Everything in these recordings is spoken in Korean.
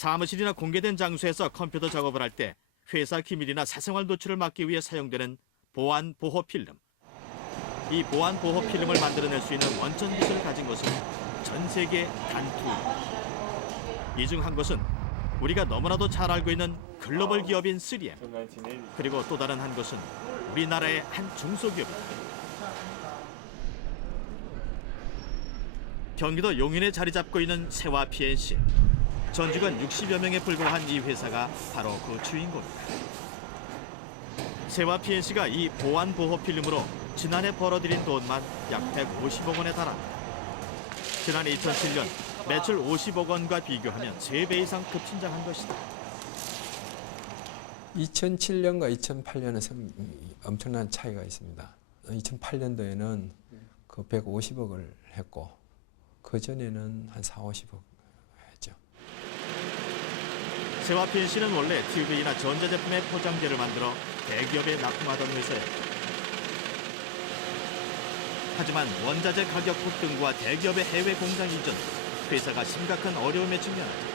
사무실이나 공개된 장소에서 컴퓨터 작업을 할 때 회사 기밀이나 사생활 노출을 막기 위해 사용되는 보안 보호 필름. 이 보안 보호 필름을 만들어낼 수 있는 원천 기술을 가진 것은 전 세계 단 두. 이 중 한 것은 우리가 너무나도 잘 알고 있는 글로벌 기업인 3M. 그리고 또 다른 한 것은 우리나라의 한 중소기업이다. 경기도 용인에 자리 잡고 있는 세화 PNC. 전직원 60여 명에 불과한 이 회사가 바로 그 주인공이다. 세화 PNC가 이 보안 보호 필름으로 지난해 벌어들인 돈만 약 150억 원에 달합니다. 지난해 2007년 매출 50억 원과 비교하면 3배 이상 급신장한 것이다. 2007년과 2008년은 엄청난 차이가 있습니다. 2008년도에는 그 150억을 했고 그 전에는 한 4, 50억 했죠. 세화 PNC는 원래 TV나 전자제품의 포장재를 만들어 대기업에 납품하던 회사였다. 하지만 원자재 가격 폭등과 대기업의 해외 공장 이전, 회사가 심각한 어려움에 직면하자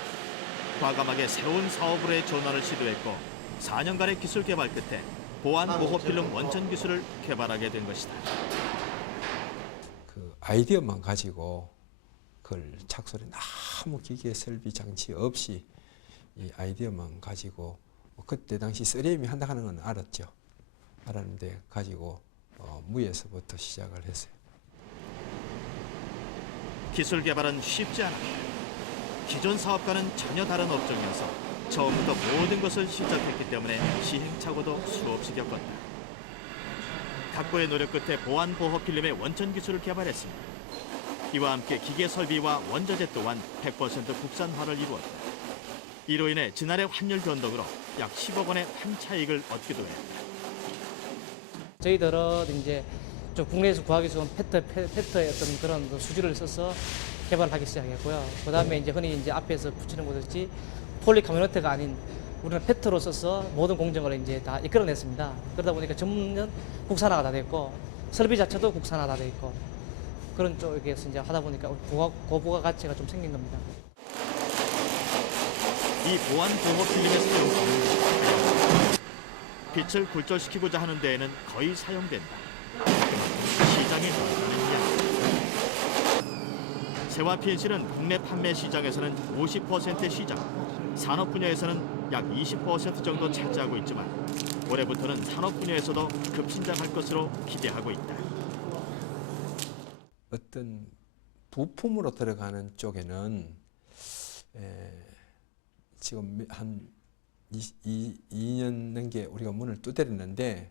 과감하게 새로운 사업으로의 전환을 시도했고 4년간의 기술 개발 끝에 보안 보호 필름 원천 기술을 개발하게 된 것이다. 그 아이디어만 가지고 그걸 착소리 아무 기계 설비 장치 없이 이 아이디어만 가지고 그때 당시 3M이 한다 하는 건 알았죠. 알았는데 가지고 무에서부터 시작을 했어요. 기술 개발은 쉽지 않았다. 기존 사업과는 전혀 다른 업종이어서 처음부터 모든 것을 시작했기 때문에 시행착오도 수없이 겪었다. 각고의 노력 끝에 보안 보호 필름의 원천 기술을 개발했습니다. 이와 함께 기계 설비와 원자재 또한 100% 국산화를 이루었다. 이로 인해 지난해 환율 변동으로 약 10억 원의 판차익을 얻기도 했다. 저희들은 이제 좀 국내에서 구하기 좋은 페트의 어떤 그런 수지를 써서 개발하기 시작했고요. 그 다음에 이제 흔히 이제 앞에서 붙이는 것이지 폴리카보네트가 아닌 우리는 페트로 써서 모든 공정을 이제 다 이끌어냈습니다. 그러다 보니까 전면 국산화가 다 됐고 설비 자체도 국산화 다 돼 있고 그런 쪽에서 이제 하다 보니까 고부가 가치가 좀 생긴 겁니다. 이 보안 보호 필름의 사용 방식, 빛을 굴절시키고자 하는 데에는 거의 사용된다. 시장이 넓다는 이야기. 세화 PNC는 국내 판매 시장에서는 50%의 시장, 산업 분야에서는 약 20% 정도 차지하고 있지만 올해부터는 산업 분야에서도 급신장할 것으로 기대하고 있다. 어떤 부품으로 들어가는 쪽에는 지금 한 2년 넘게 우리가 문을 두드렸는데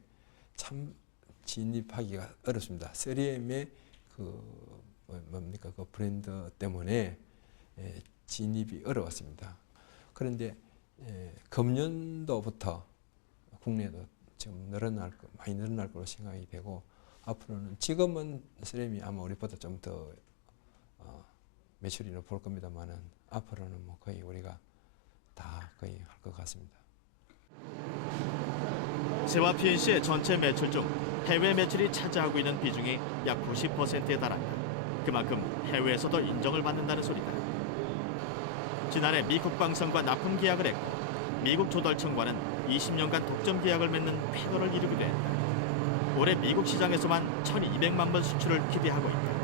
참 진입하기가 어렵습니다. 3M의 그 브랜드 때문에 진입이 어려웠습니다. 그런데 금년도부터 국내도 지금 많이 늘어날 거로 생각이 되고 앞으로는 지금은 3M이 아마 우리보다 좀 더 매출이 높을 겁니다만은 앞으로는 뭐 거의 우리가 다 거의 할 것 같습니다. 세화 PNC의 전체 매출 중 해외 매출이 차지하고 있는 비중이 약 90%에 달한다. 그만큼 해외에서도 인정을 받는다는 소리다. 지난해 미국 방송과 납품 계약을 했고 미국 조달청과는 20년간 독점 계약을 맺는 쾌거를 이루기도 했다. 올해 미국 시장에서만 1,200만 번 수출을 기대하고 있다.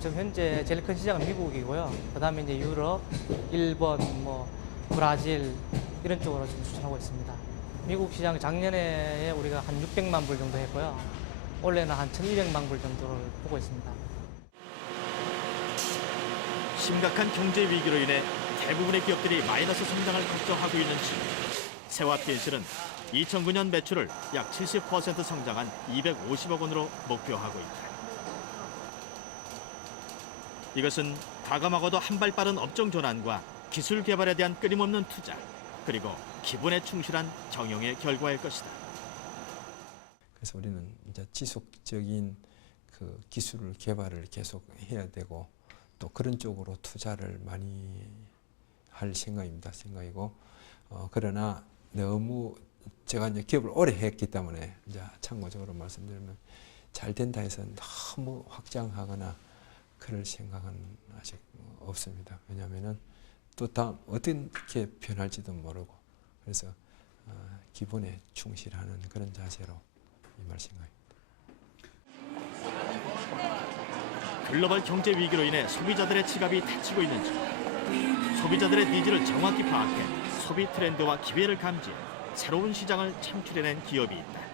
지금 현재 제일 큰 시장은 미국이고요. 그 다음에 이제 유럽, 일본, 브라질 이런 쪽으로 지금 수출하고 있습니다. 미국 시장 작년에 우리가 한 600만 불 정도 했고요. 올해는 한 1,200만 불 정도를 보고 있습니다. 심각한 경제 위기로 인해 대부분의 기업들이 마이너스 성장을 걱정하고 있는 시기. 세화 PNC는 2009년 매출을 약 70% 성장한 250억 원으로 목표하고 있다. 이것은 과감하고도 한 발 빠른 업종 전환과 기술 개발에 대한 끊임없는 투자, 그리고 기본에 충실한 경영의 결과일 것이다. 그래서 우리는 이제 지속적인 그 기술 개발을 계속 해야 되고 또 그런 쪽으로 투자를 많이 할 생각이고 그러나 너무 제가 이제 기업을 오래 했기 때문에 이제 참고적으로 말씀드리면 잘 된다 해서 너무 확장하거나 그럴 생각은 아직 없습니다. 왜냐하면은 또 다음 어떻게 변할지도 모르고 그래서 기본에 충실하는 그런 자세로 임할 생각입니다. 글로벌 경제 위기로 인해 소비자들의 지갑이 다치고 있는지 소비자들의 니즈를 정확히 파악해 소비 트렌드와 기회를 감지해 새로운 시장을 창출해낸 기업이 있다.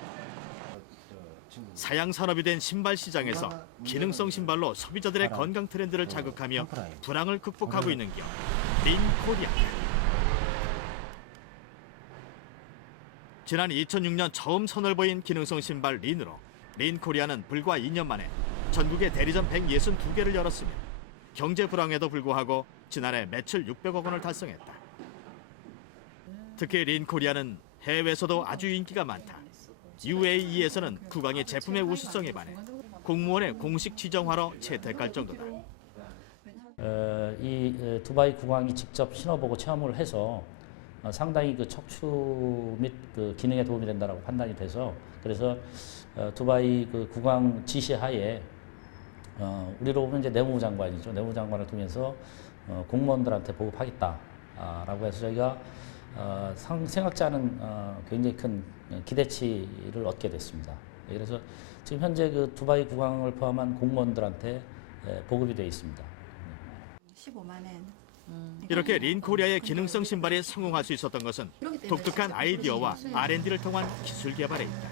사양 산업이 된 신발 시장에서 기능성 신발로 소비자들의 건강 트렌드를 자극하며 불황을 극복하고 있는 기업 린코리아. 지난 2006년 처음 선을 보인 기능성 신발 린으로 린코리아는 불과 2년 만에 전국에 대리점 162개를 열었으며 경제 불황에도 불구하고 지난해 매출 600억 원을 달성했다. 특히 린코리아는 해외에서도 아주 인기가 많다. UAE에서는 구강이 제품의 우수성에 반해 공무원의 공식 지정화로 채택할 정도다. 이 두바이 국왕이 직접 신어보고 체험을 해서 상당히 그 척추 및 그 기능에 도움이 된다라고 판단이 돼서 그래서 두바이 그 국왕 지시하에 우리로 보면 이제 내무부 장관이죠. 내무부 장관을 통해서 공무원들한테 보급하겠다라고 해서 저희가 생각지 않은 굉장히 큰 기대치를 얻게 됐습니다. 그래서 지금 현재 그 두바이 국왕을 포함한 공무원들한테 보급이 되어 있습니다. 15만 원. 이렇게 린코리아의 기능성 신발이 성공할 수 있었던 것은 독특한 아이디어와 R&D를 통한 기술 개발에 있다.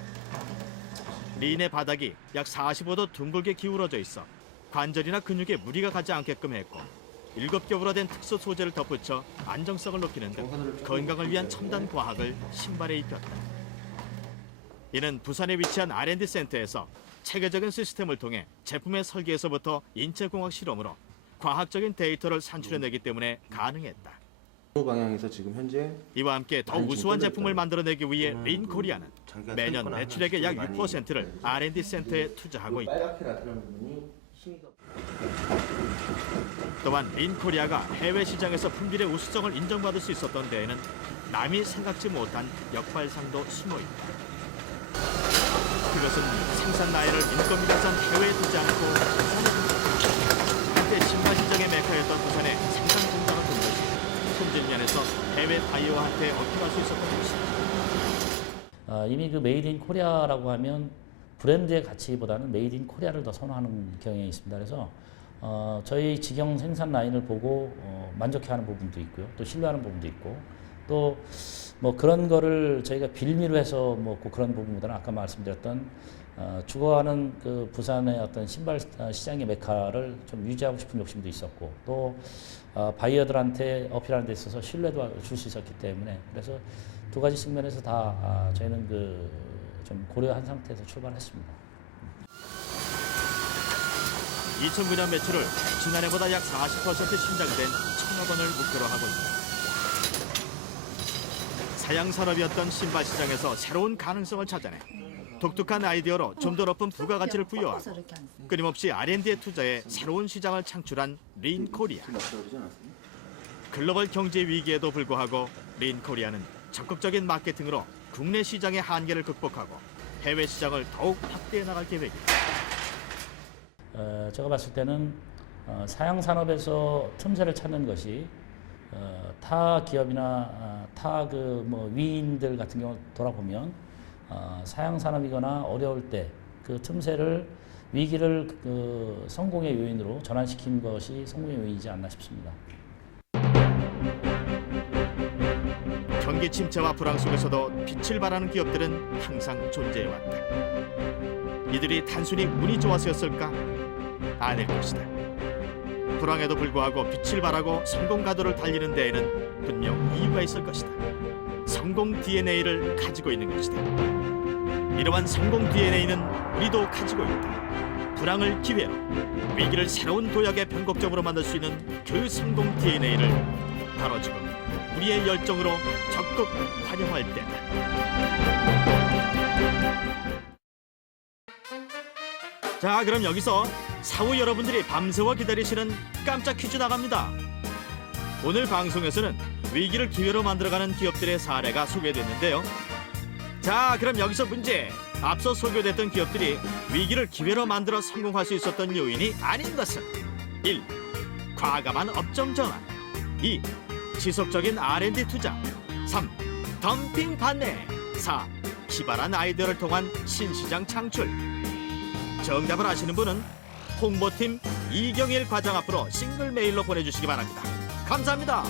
린의 바닥이 약 45도 둥글게 기울어져 있어 관절이나 근육에 무리가 가지 않게끔 했고 7겹으로 된 특수 소재를 덧붙여 안정성을 높이는 등 건강을 위한 첨단 과학을 신발에 입혔다. 이는 부산에 위치한 R&D 센터에서 체계적인 시스템을 통해 제품의 설계에서부터 인체공학 실험으로 과학적인 데이터를 산출해내기 때문에 가능했다. 이 방향에서 지금 현재 이와 함께 더 우수한 제품을 만들어내기 위해 린코리아는 매년 매출액의 약 6%를 R&D 센터에 투자하고 있다. 빨갛게 나타나는 부분이 힘이 더 또한 린코리아가 해외 시장에서 품질의 우수성을 인정받을 수 있었던 데에는 남이 생각지 못한 역발상도 숨어 있다. 그것은 생산 라인을 인건비가 싼 해외에 두지 않고 한때 신발 시장의 메카였던 부산의 생산 공장을 돌려서 품질 면에서 해외 바이오한테 어필할 수 있었던 것이다. 이미 그 메이드 인 코리아라고 하면 브랜드의 가치보다는 메이드 인 코리아를 더 선호하는 경향이 있습니다. 그래서 저희 직영 생산 라인을 보고 만족해하는 부분도 있고요. 또 신뢰하는 부분도 있고 또 뭐 그런 거를 저희가 빌미로 해서 뭐 그런 부분보다는 아까 말씀드렸던 죽어가는 그 부산의 어떤 신발 시장의 메카를 좀 유지하고 싶은 욕심도 있었고 또 바이어들한테 어필하는 데 있어서 신뢰도 줄 수 있었기 때문에 그래서 두 가지 측면에서 다 저희는 그 좀 고려한 상태에서 출발했습니다. 2009년 매출을 지난해보다 약 40% 신장된 1,000억 원을 목표로 하고 있다. 사양 산업이었던 신발 시장에서 새로운 가능성을 찾아내 독특한 아이디어로 좀 더 높은 부가가치를 부여하고 끊임없이 R&D에 투자해 새로운 시장을 창출한 린코리아. 글로벌 경제 위기에도 불구하고 린코리아는 적극적인 마케팅으로 국내 시장의 한계를 극복하고 해외 시장을 더욱 확대해 나갈 계획이다. 제가 봤을 때는 사양 산업에서 틈새를 찾는 것이 타 기업이나 타 그 뭐 위인들 같은 경우 돌아보면 사양 산업이거나 어려울 때 그 틈새를 위기를 그 성공의 요인으로 전환시킨 것이 성공의 요인이지 않나 싶습니다. 경기 침체와 불황 속에서도 빛을 발하는 기업들은 항상 존재해왔다. 이들이 단순히 운이 좋아서였을까? 아닐 것이다. 불황에도 불구하고 빛을 발하고 성공 가도를 달리는 데에는 분명 이유가 있을 것이다. 성공 DNA를 가지고 있는 것이다. 이러한 성공 DNA는 우리도 가지고 있다. 불황을 기회로 위기를 새로운 도약의 변곡점으로 만들 수 있는 그 성공 DNA를 바로 지금 우리의 열정으로 적극 활용할 때다. 자, 그럼 여기서 사후 여러분들이 밤새워 기다리시는 깜짝 퀴즈 나갑니다. 오늘 방송에서는 위기를 기회로 만들어가는 기업들의 사례가 소개됐는데요. 자, 그럼 여기서 문제. 앞서 소개됐던 기업들이 위기를 기회로 만들어 성공할 수 있었던 요인이 아닌 것은 1. 과감한 업종 전환 2. 지속적인 R&D 투자. 3. 덤핑 판매. 4. 기발한 아이디어를 통한 신시장 창출. 정답을 아시는 분은 홍보팀 이경일 과장 앞으로 싱글 메일로 보내주시기 바랍니다. 감사합니다.